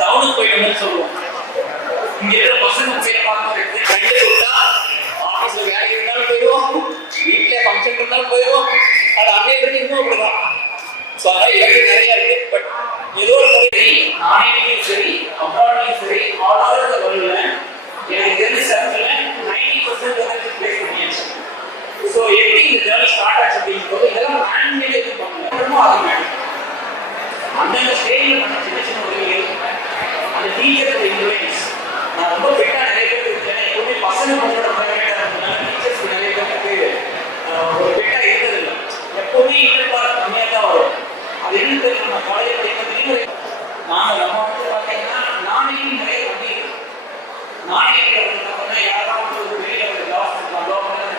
டவுனுக்கு போயிட்டு சொல்லுவோம். இங்க இருக்கிற பசங்க பேர் பார்க்கணும், ஃப்ரெண்டு கூப்பிட்டா ஆஃபீஸ்ல வேலை இருந்தாலும் போயிடுவோம், வீட்டில் ஃபங்க்ஷன் இருந்தாலும் போயிடுவோம். அது அங்கே இருந்து இன்னும் அப்படிதான். ஸோ அதெல்லாம் எனக்கு நிறைய இருக்கு. பட் ஏதோ ஒரு முறை ஆன்லைன்லையும் சரி அப்ராட்லையும் சரி ஆல் ஓவர் த வேர்ல்ட்ல எனக்கு தெரிஞ்ச சர்க்கிளில் 90% வந்து பிளேஸ் பண்ணியாச்சு. ஸோ எப்படி இந்த ஜேர்னி ஸ்டார்ட் ஆச்சு அப்படிங்கும்போது இதெல்லாம் மேன்மேலே எதுவும் பண்ணணும். அது மேடம் அந்தந்த ஸ்டேஜில் பண்ண சின்ன சின்ன உதவிகள், அந்த டீச்சரோட இன்ஃப்ளூயன்ஸ். நான் ரொம்ப பெட்டா நிறைய பேர் இருக்கேன். எப்பவுமே பசங்க நம்மளோட ப்ரைவேட்டாக இருந்ததுனால டீச்சர்ஸ்க்கு நிறைய பேருக்கு ஒரு பெட்டா இருந்ததில்லை. எப்பவுமே இன்டர்பார் கம்மியாக தான் வரும். அது என்ன தெரியும், நம்ம காலேஜ் படிக்கிறதுலேயும் நாங்கள் நம்ம வந்து பார்த்தீங்கன்னா நாணயம் நிறைய பண்ணியிருக்கோம். நாணயம் யாராவது ஒரு வெளியில் ஒரு ஜாப்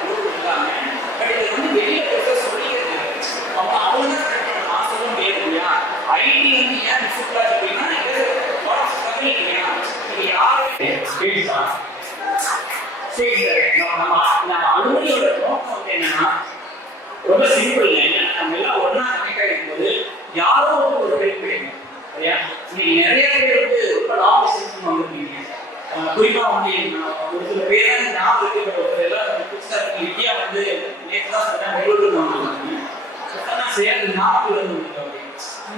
குரூப் இருக்காங்க. பட் இது வந்து வெளியில் ப்ரொஃபஸ் சொல்லிக்கிறது அவங்க அவங்க தான் நான் சொல்ல முடியாது இல்லையா. ஐடி வந்து ஏன் டிஃபிகல்ட்டா அப்படின்னா இல்லையா இது யாரும் நம்ம அலுவலியோட நோக்கம் வந்து என்னன்னா ரொம்ப சிம்பிள். என்னன்னா நம்ம எல்லாம் ஒன்னா கனெக்ட் ஆகிருக்கும்போது யாரோ ஒரு ஹெல்ப் கிடைக்கும் இல்லையா. இன்னைக்கு நிறைய பேர் வந்து ரொம்ப லாங் டிஸ்டன்ஸ் வந்துருக்கீங்க. குறிப்பா வந்து ஒரு சில பேர் ஞாபகம் இருக்கு. எல்லாம் புதுசா இருக்கு. வித்யா வந்து நேற்று தான் சொன்னா பெங்களூருக்கு வந்திருக்காங்க. சேர்ந்து ஞாபகம் வந்து இந்த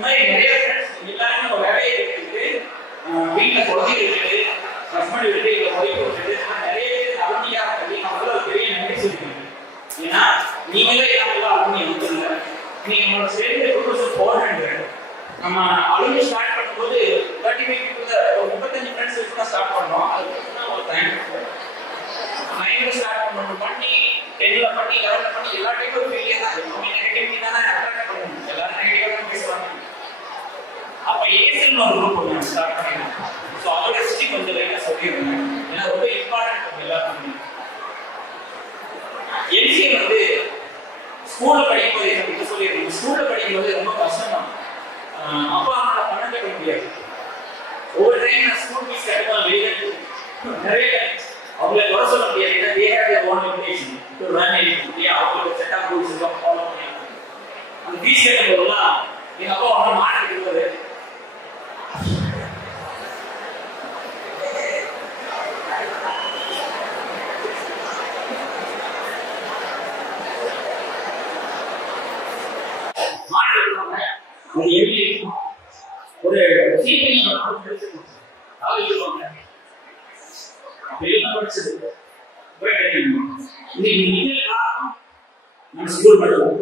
மாதிரி நிறைய ஃப்ரெண்ட்ஸ் எல்லாரும் நம்ம வேலையை எடுத்துட்டு வீட்டில் குழந்தைகள் விட்டுட்டு ஹஸ்பண்ட் விட்டு இவங்க ஒய்ஃப் விட்டுட்டு நிறைய பேர் அலுவலியாக பண்ணி நம்மளால பெரிய நன்றி சொல்லிக்கணும். ஏன்னா நீங்களே எல்லாம் அலுவலி வந்துருங்க. நீங்க நம்மளோட சேர்ந்து 2400 நம்ம அலுவலி ஸ்டார்ட் பண்ணும்போது 35 people 35 ஃப்ரெண்ட்ஸ் வச்சு தான் ஸ்டார்ட் பண்ணோம். அதுக்கு ஒரு டைம் 9 ஸ்டார்ட் பண்ணி 10ல பண்ணி 11ல பண்ணி எல்லா டைமும் ஒரு ஃபெயிலியர் தான். நம்ம நெகட்டிவிட்டி தானே அட்ராக்ட் பண்ணுவோம். எல்லாரும் நெகட்டிவா தான் பேசுவாங்க. அப்ப ஏசிஎல் ஒரு குரூப் ஒன்று ஸ்டார்ட் பண்ணிருக்கோம். ஸோ அதோட ஹிஸ்டரி கொஞ்சம் லைட்டாக சொல்லிடுறேன். ஏன்னா ரொம்ப இம்பார்ட்டன்ட் எல்லாருக்குமே. எம்சிஏ வந்து ஸ்கூல்ல படிக்கும்போது எப்படி சொல்லிடுறேன். ஸ்கூல்ல படிக்கும்போது ரொம்ப கஷ்டம் தான். அப்பா அம்மா பணம் கட்ட முடியாது. ஒவ்வொரு டைம் நான் ஸ்கூல் ஃபீஸ் கட்டும்போது நிறைய அவங்களை குறை சொல்ல முடியாது. ஏன்னா they have their own limitation to run anything. அவங்களுக்கு செட் ஆஃப் ரூல்ஸ் எல்லாம் ஃபாலோ பண்ணியாங்க. அந்த ஃபீஸ் கட்டும்போதெல்லாம் எங்க அப்பா அவங்க மாற்றி இருந்தது. அது எப்படி ஒரு படிச்சது நம்ம ஸ்கூல் பண்ணுவோம்.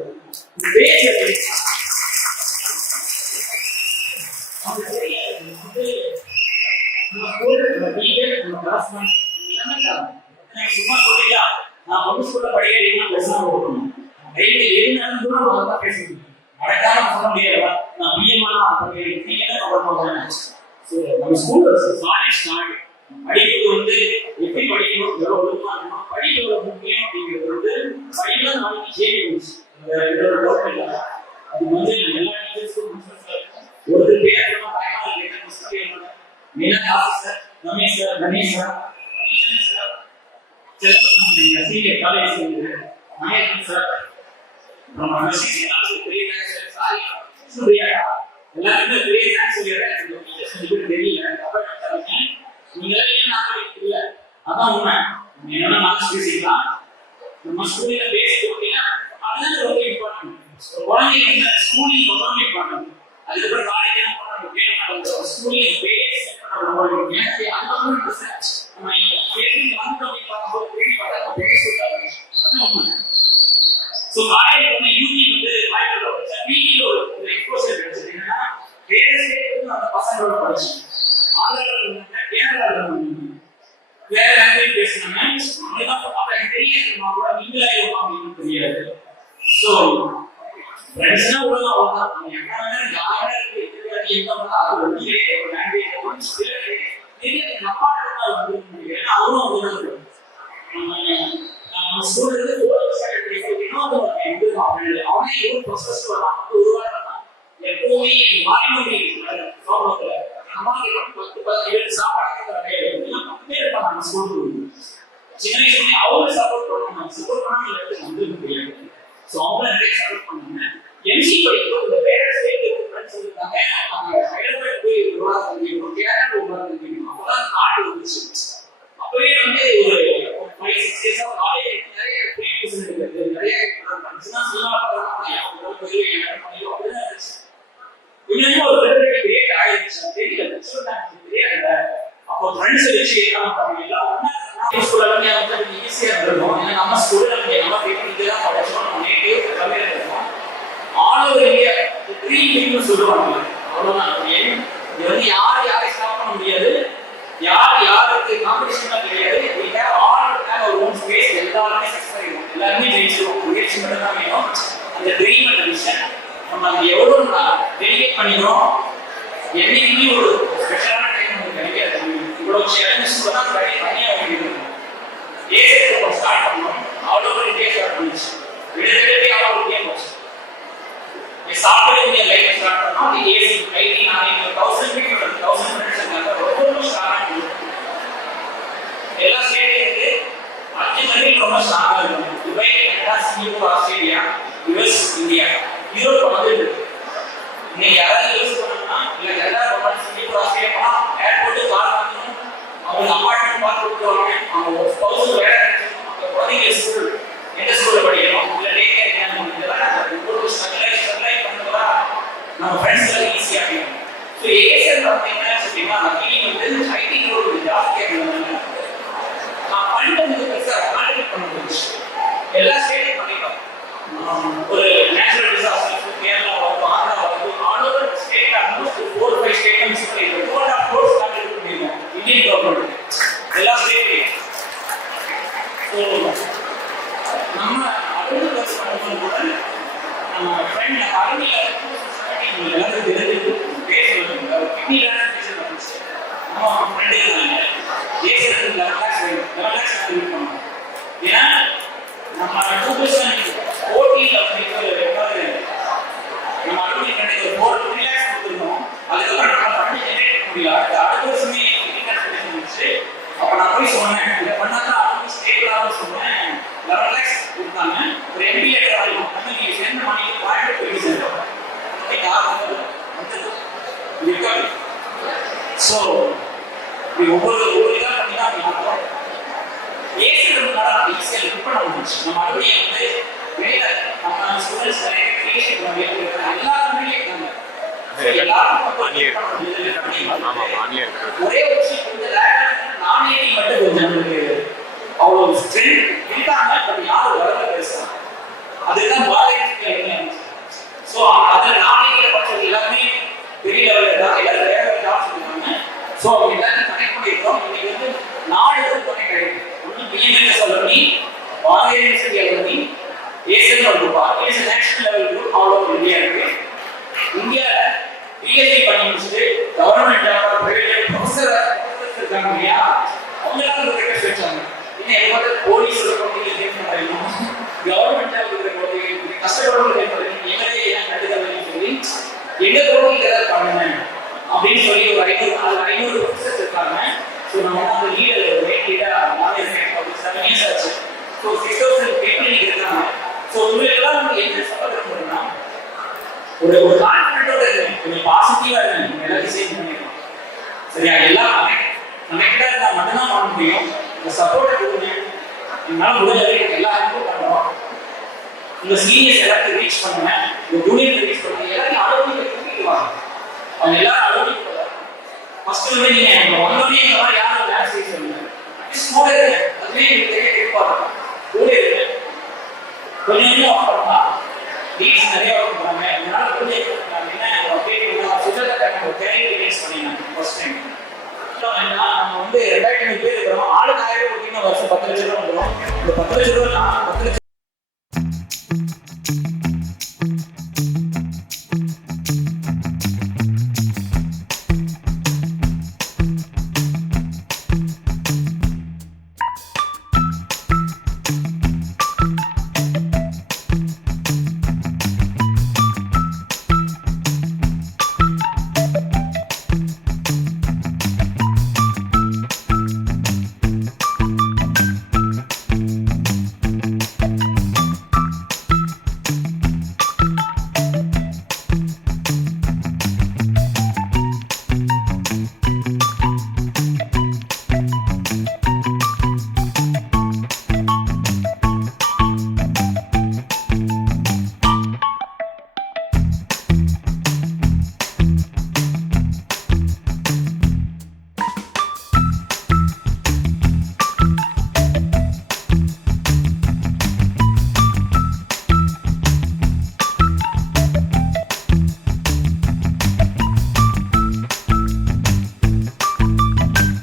சும்மா சொல்லிட்டா நான் ஒன்று ஸ்கூல்ல படிக்கிறேன் பேசணும். பேசணும் மறக்காம சொல்ல முடியாதா நான் பிஎம்ஆ நம்ம ஸ்கூல்ல ஸ்டார்ட் படிக்கிறது வந்து எப்படி படிக்கணும், எவ்வளவு ஒழுங்கா இருக்கணும், படிப்பு எவ்வளவு முக்கியம் அப்படிங்கிறது வந்து படிப்பு நாளைக்கு சேவிங்ஸ். இதோட டவுட் இல்லை. அது வந்து எல்லா டீச்சர்ஸும் ஒரு பேர் Ramesh sir, Ganesh sir, senior college நாயகன் சார், எல்லாருமே பெரிய தேங்க்ஸ் சொல்லிடுறேன். தெரியல நீங்க இல்ல அதான் உண்மை. என்ன மார்க்ஸ் பேசிக்கலாம் நம்ம ஸ்கூல்ல பேசிட்டு அப்படின்னா அதுதான் ரொம்ப இம்பார்ட்டன்ட். குழந்தைங்க ஸ்கூலிங் ரொம்ப இம்பார்ட்டன்ட். அதுக்கப்புறம் காலேஜ் என்ன பண்ணணும், ஸ்கூலிங் பேஸ் நம்ம ஸோ காலேஜ் வந்து யூனியன் வந்து வீட்டில் ஒரு எக்ஸ்போசர் கிடைச்சது. என்னன்னா வேற ஸ்டேட் அந்த பசங்களோட படிச்சு ஆந்திராவில் கேரளாவில் வேற லாங்குவேஜ் பேசினாங்க. அவங்களுக்கு தெரியுமா கூட நீங்களாயிருமா அப்படின்னு தெரியாது. ஸோ ஃப்ரெண்ட்ஸ்னா உலகம் அவ்வளோதான். நம்ம என்ன வேணா யாரா இருக்கு எந்த அது ஒன்றிலே ஒரு லாங்குவேஜ் தெரியாது. நப்பாடுறதா வந்து ஏன்னா அவரும் வந்து நம்ம ஸ்கூல்ல அவனே ஒரு ப்ரொசஸ் எப்பவுமே வாய்மொழி சோபத்துல சாப்பாடு இருப்பாங்க. சின்ன வயசுல அவங்க சப்போர்ட் பண்ணுவாங்க. சப்போர்ட் பண்ணாம வந்து முடியாது. ஸோ அவங்க நிறைய சப்போர்ட் பண்ணுவாங்க. எம்சி படிக்கும்போது இந்த பேரண்ட்ஸ் இருக்காங்க. அவங்க ஹைதராபாத் போய் அப்போ ஃப்ரெண்ட்ஸ் வச்சு எல்லாம் ஒன்னா ஸ்கூல்ல வந்து ஈஸியா இருந்திருக்கும். ஏன்னா நம்ம ஸ்கூல்ல நம்ம பீப்புள் தான் படிச்சோம், நம்ம நேட்டிவ் தமிழ் இருக்கோம். ஆல் ஓவர் இந்தியா ட்ரீம் சொல்லுவாங்க. அவ்வளவுதான். இது வந்து யாரையும் ஸ்டாப் பண்ண முடியாது, யாருக்கு காம்படிஷன் கிடையாது. ஆல் ஒரு ஓன் ஸ்பேஸ், எல்லாருமே சக்சஸ் ஆகிடும், எல்லாருமே ஜெயிச்சிருவோம். முயற்சி மட்டும் தான் வேணும். அந்த ட்ரீம் அந்த விஷன் நம்ம அது எவ்வளவு டெடிகேட் பண்ணிக்கிறோம். என்னைக்குமே ஒரு ஸ்பெஷலான டைம் நமக்கு கிடைக்காது. இவ்வளவு சேலஞ்சஸ் தான் தனியாக வேண்டியிருக்கும். ஏசிஎஸ் ஸ்டார்ட் பண்ணோம், ஆல் ஓவர் இந்தியா ஸ்டார்ட் பண்ணிச்சு. விடுதலை ஆல் ஓவர் இந்தியா போச்சு. சாஃப்ட்வேர் இந்தியா லைஃப் ஸ்டார்ட் பண்ணோம். அது ஏசி ஐடி நான் 1000 people 1000 friends இருக்காங்க. ரொம்ப ஸ்ட்ராங்கா இருக்கு. எல்லா ஸ்டேட்லயும் இருக்கு. 5 கண்ட்ரி ரொம்ப ஸ்ட்ராங்கா இருக்கு. Dubai, Canada, Singapore, Australia, US, India, Europe வந்து நீங்க யாராவது யூஸ் பண்ணணும்னா இல்ல கனடா, சிங்கப்பூர், ஆஸ்திரேலியா போனா ஏர்போர்ட் கார் வாங்கணும், அவங்க அப்பார்ட்மெண்ட் பார்த்து கொடுத்துருவாங்க, அவங்க ஸ்பௌஸ் வேலை அவங்க குழந்தைங்க ஸ்கூல் எந்த ஸ்கூல்ல படிக்கணும் இல்ல டே கேர் என்ன இதெல்லாம் ஒரு ஸ்ட்ரக்சரை பண்ணுறதா நம்ம ஃப்ரெண்ட்ஸ் எல்லாம் ஈஸியாக இருக்கும். ஸோ ஏசியன் வந்து என்ன சொல்லிங்கன்னா வந்து ஐடி ஒரு ஜாஸ்தியாக இருந்தாங்க. நான் பண்ணிட்டு பெருசாக கான்ட்ரிபியூட் பண்ண முடிஞ்சு எல்லா ஸ்டேட்டையும் பண்ணிட்டோம். ஒரு நேச்சுரல் டிசாஸ்டர் கேரளா வந்து ஆந்திரா வந்து all over state almost 4-5 state miss பண்ணிருக்கோம். 4.5 crores கான்ட்ரிபியூட் பண்ணிருக்கோம் இந்தியன் கவர்மெண்ட் எல்லா ஸ்டேட்லையும். ஸோ நம்ம அலுவலகம் பண்ணும்போது நம்ம ஃப்ரெண்ட் அலுவலக எல்லாரும் தெரிஞ்சு பேசுவாங்க. கிட்னி ட்ரான்ஸ்பிளேஷன் நம்ம ஃப்ரெண்டே இருந்தாங்க. தேசத்துக்கு 11 lakhs பண்ணுவோம். ஏன்னா நம்ம 2014 நம்ம அலுவலக கண்டிப்பாக 4 lakhs கொடுத்துருந்தோம். அதுக்கப்புறம் நம்ம ஃபண்ட் ஜெனரேட் முடியல. அடுத்த வருஷமே கிட்னி ட்ரான்ஸ்பிளேஷன் இருந்துச்சு. அப்போ நான் போய் சொன்னேன், இதை பண்ணாதான் அது ஸ்டேபிளாக சொன்னேன். 11 lakhs கொடுத்தாங்க. ஒரு எம்பிஏ ஆகும் நம்ம நீங்கள் சேர்ந்த மணிக்கு பாயிண்ட் போயிட்டு சேர்ந்தோம். ஸோ ஒவ்வொரு இதாக பண்ணி தான் மாற்றோம். ஏசினால நம்ம ஈஸியாக லிக் பண்ண முடிஞ்சு. நம்ம மறுபடியும் வந்து வெளியில நம்ம ஸ்டூடெண்ட்ஸ் நிறைய கிரியேஷன் எல்லாருமே இருக்காங்க. ஒரே ஒரு விஷயம் வந்து நானே மட்டும் கொஞ்சம் அவ்வளவு ஸ்ட்ரென்த் இருக்காங்க. பட் யாரும் வரல பேசுறாங்க. அதுதான் பாரதிய. ஸோ அதில் நாளைக்கு படிச்சது எல்லாமே பெரிய லெவலில் தான் எல்லாரும் வேற ஜாப்ஸ் இருக்காங்க. ஸோ அவங்க எல்லாரும் கனெக்ட் பண்ணியிருக்கோம். இன்னைக்கு வந்து 4 கனெக்ட் ஆகிருக்கு. ஒன்று பிஎம்எஸ் பண்ணி பாரதிய பண்ணி ஏசியன் ஒரு group Asian national level group all over India இருக்கு. இந்தியாவில் பிஹெச்டி பண்ணி முடிச்சுட்டு கவர்மெண்ட் ஜாப் பிரைவேட் ப்ரொஃபஸர் இருக்காங்க இல்லையா, அவங்க எல்லாரும் ரிக்வெஸ்ட் வச்சாங்க. இன்னும் எங்க போலீஸ் குழந்தைங்க கேட்க முடியும், கவர்மெண்ட் ஜாப் இருக்கிற குழந்தைங்க கஷ்டப்படுறது எங்களே ஏன் கண்டுக்கிறதுன்னு சொல்லி எங்க குழந்தைங்க ஏதாவது பண்ணுங்க அப்படின்னு சொல்லி ஒரு 500 ப்ரொஃபஸர்ஸ் இருக்காங்க. ஸோ நம்ம வந்து அந்த லீடர் வெயிட் லீடர் மாதிரி 7 years ஆச்சு. ஸோ 6000 people இருக்காங்க. ஸோ உங்களுக்கெல்லாம் நம்ம என்ன சப்போர்ட் பண்ணுறோம்னா ஒரு கான்ஃபிடென்ட்டோட இருங்க, கொஞ்சம் பாசிட்டிவா இருங்க. நீங்க எல்லாத்தையும் சேஞ்ச் பண்ணிக்கலாம். சரியா? எல்லாம் கனெக்டா இருந்தால் மட்டும்தான் பண்ண முடியும். இந்த சப்போர்ட்டை கொடுங்க. என்னால் முடிஞ்ச வரைக்கும் எல்லா ஹெல்ப்பும் பண்ணுறோம். உங்க சீனியர்ஸ் எல்லாத்தையும் ரீச் பண்ணுங்க, உங்க ஜூனியர் ரீச் பண்ணுங்க. எல்லாத்தையும் அலுவலகத்தை கூட்டிட்டு வாங்க. அவங்க எல்லாரும் அலுவலகம் ஃபர்ஸ்ட் வந்து நீங்க வந்தோடனே இந்த மாதிரி யாரும் டான்ஸ் செய்ய சொல்லுங்க. அட்லீஸ்ட் கூட இருங்க. அதுவே எனக்கு தெரிய எதிர்பார்க்கலாம். கூட இருங்க. கொஞ்சம் கொஞ்சம் பண்ணா லீட்ஸ் நிறைய ஒர்க் பண்ணுறாங்க. இதனால கொஞ்சம் என்ன அப்டேட் ஒரு கேரியர் ரிலீஸ் பண்ணினாங்க ஃபர்ஸ்ட் டைம். நம்ம வந்து 2000 பேர் இருக்கிறோம். ஆளுக்கு 1000 ரூபாய் வருஷம் 10 லட்சம் ரூபா வந்துடும். இந்த 10 லட்சம் ரூபா 10 லட்சம்